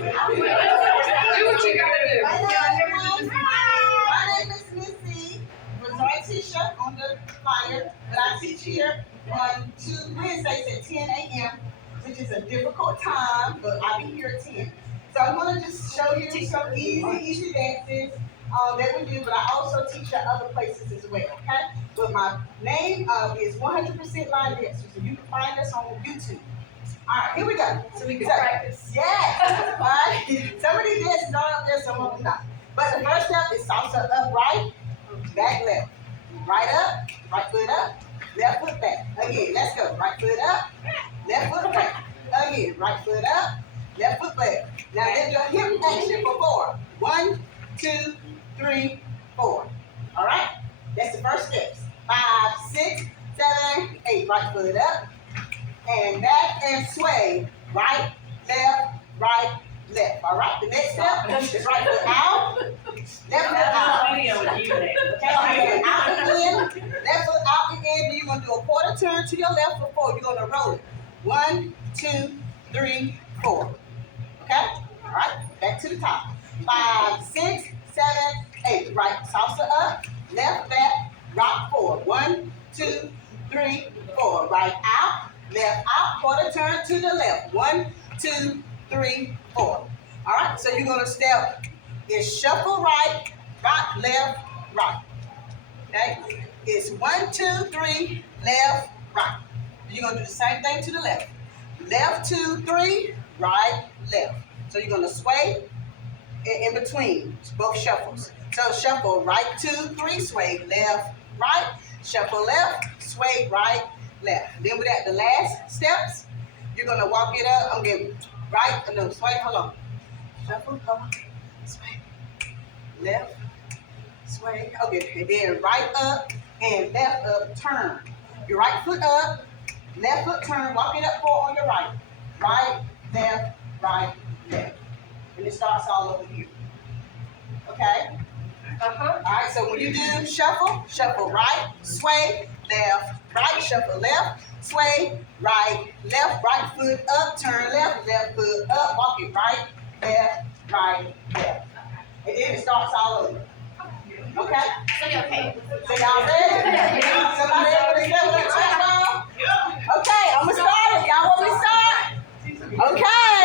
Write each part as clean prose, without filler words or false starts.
what you gotta do. My name is Missy. Resort teacher on the flyer, but I teach here on Wednesdays at 10 a.m., which is a difficult time, but I'll be here at 10. So I'm going to just show you some easy dances that we do, but I also teach at other places as well, okay? But my name is 100% Line Dancer, so you can find us on YouTube. All right, here we go. So we can practice. Yeah. All right. Some of these dances are up there, some of them not. But the first step is salsa up right, back left. Right up, right foot up, left foot back. Again, let's go. Right foot up, left foot back. Again, right foot up, left foot back. Now lift your hip action for 4. 1, 2, 3, 4. All right? That's the first steps. 5, 6, 7, 8. Right foot up and back and sway. Right, left, left. All right? The next step is right foot out, left foot out. Okay, out and in, left foot out and in. Then you're going to do a quarter turn to your left for 4. You're going to roll it. 1, 2, 3, 4. Okay? All right? Back to the top. 5, 6, 7, 8. Right, salsa up, left back, rock 4. 1, 2, 3, 4. Right out, left out, quarter turn to the left. 1, 2, 3, 4. All right? So you're going to step is shuffle right, rock left, right. Okay? It's 1, 2, 3, left, right. You're going to do the same thing to the left. Left, 2, 3, right, left. So you're going to sway in between both shuffles. So shuffle right, 2, 3, sway left, right. Shuffle left, sway right, left. Then with that, the last steps, you're going to walk it up. I'm getting right, no, sway, hold on. Shuffle, come on, sway, left, sway. Okay, and then right up and left up, turn. Your right foot up, left foot turn, walk it up 4 on your right. Right, left, left. And it starts all over here. Okay? All right, so when you do shuffle right, sway, left, right, shuffle left, sway, right, left, right foot up, turn left, left foot up, walk it right, left. And then it starts all over. Okay? So y'all ready? Somebody ready to get with that check? Okay, I'm going to start it. Y'all want me to start? Okay.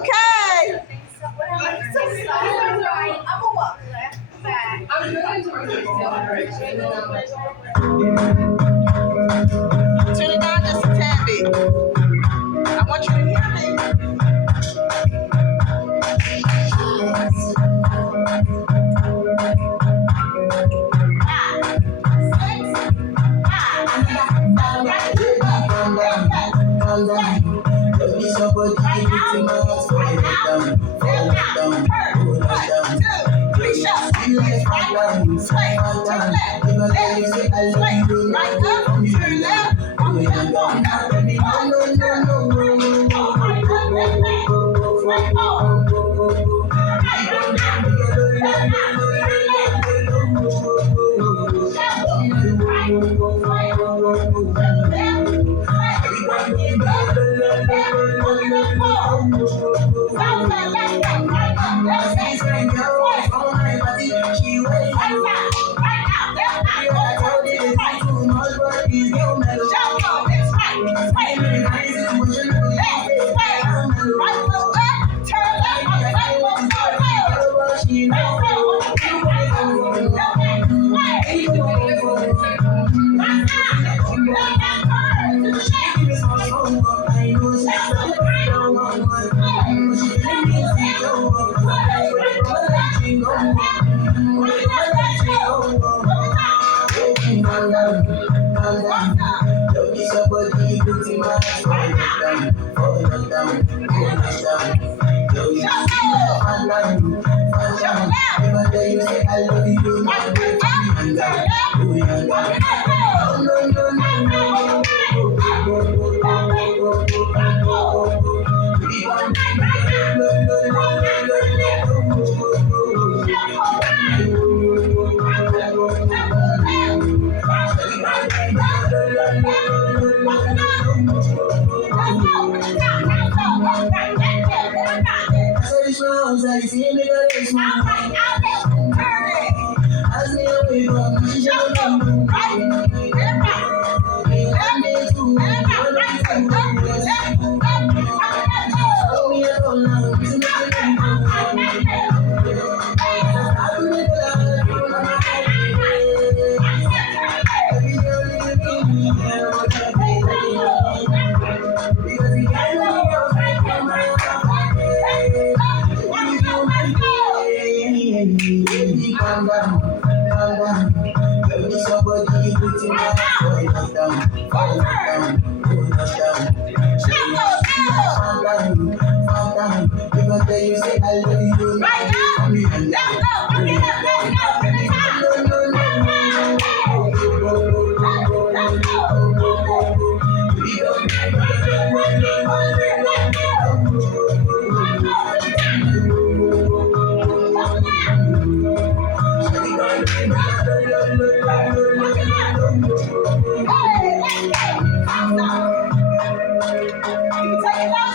Okay. I'm gonna walk left, back. I'm moving towards the direction. Turn it down just a tad bit. I want you to hear me. 5, 6, 5, I see me go this one. All right, I'll get turning. As me away from me, jump up, right, and right. Left, and right, right, up, left, up, me alone now. Calm down, calm down. Baby, somebody put in my heart. Fall down, fall down, hold us down. Calm down, calm down. If I tell you, say I love you, right now. Me and let's go, bring it up, let's go, bring it up. Hey, let's go.